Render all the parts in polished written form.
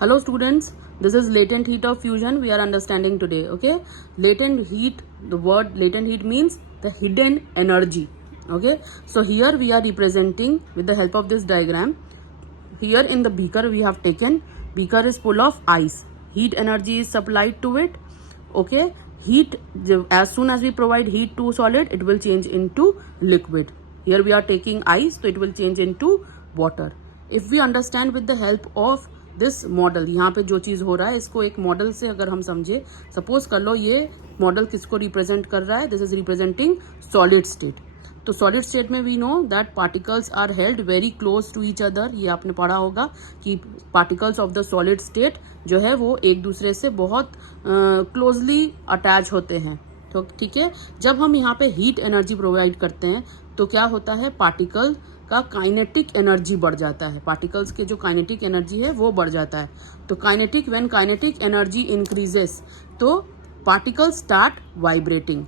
Hello students, this is latent heat of fusion we are understanding today. Okay, latent heat, the word latent heat means the hidden energy. Okay, so here we are representing with the help of this diagram. Here in the beaker we have taken, beaker is full of ice, heat energy is supplied to it. Okay, heat, as soon as we provide heat to solid, it will change into liquid. Here we are taking ice, so it will change into water. If we understand with the help of this model, यहाँ पे जो चीज़ हो रहा है इसको एक model से अगर हम समझे, सपोज कर लो ये मॉडल किसको रिप्रेजेंट कर रहा है, this is representing solid state. तो सॉलिड स्टेट में we know that particles are held very close to each other. ये आपने पढ़ा होगा कि particles of the solid state जो है वो एक दूसरे से बहुत क्लोजली अटैच होते हैं. तो ठीक है, जब हम यहाँ पे हीट एनर्जी प्रोवाइड करते हैं तो क्या होता है, पार्टिकल का काइनेटिक एनर्जी बढ़ जाता है. पार्टिकल्स के जो काइनेटिक एनर्जी है वो बढ़ जाता है. तो kinetic, when kinetic energy increases तो पार्टिकल स्टार्ट वाइब्रेटिंग.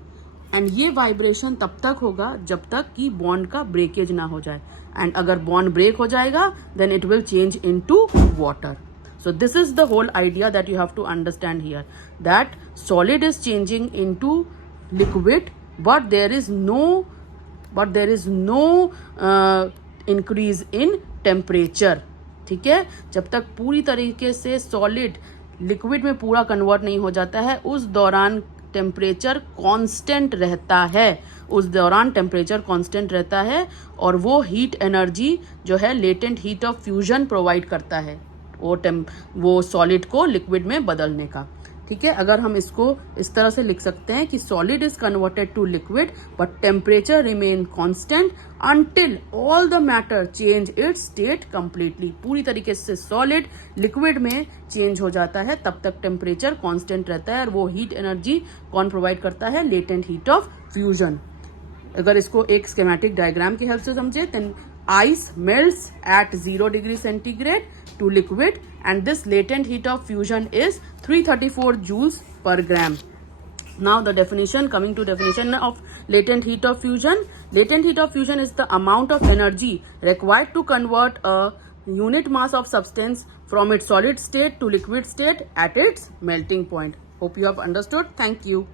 एंड ये वाइब्रेशन तब तक होगा जब तक कि बॉन्ड का ब्रेकेज ना हो जाए. एंड अगर बॉन्ड ब्रेक हो जाएगा then it will change into water. So this is the whole idea that you have to understand here, that solid is changing into liquid, but there is no increase in temperature. ठीक है, जब तक पूरी तरीके से solid liquid में पूरा convert नहीं हो जाता है उस दौरान टेम्परेचर कांस्टेंट रहता है. और वो हीट एनर्जी जो है latent heat of fusion provide करता है वो सॉलिड को लिक्विड में बदलने का. ठीक है, अगर हम इसको इस तरह से लिख सकते हैं कि solid is converted to liquid but temperature remain constant until all the matter change its state completely. पूरी तरीके से सॉलिड लिक्विड में चेंज हो जाता है तब तक टेम्परेचर कांस्टेंट रहता है. और वो हीट एनर्जी कौन प्रोवाइड करता है, लेटेंट हीट ऑफ फ्यूजन. अगर इसको एक स्कीमेटिक डायग्राम की हेल्प से समझे, then ice melts at 0 degree centigrade to liquid, and this latent heat of fusion is 334 joules per gram. Now the definition, coming to definition of latent heat of fusion. Latent heat of fusion is the amount of energy required to convert a unit mass of substance from its solid state to liquid state at its melting point. Hope you have understood. Thank you.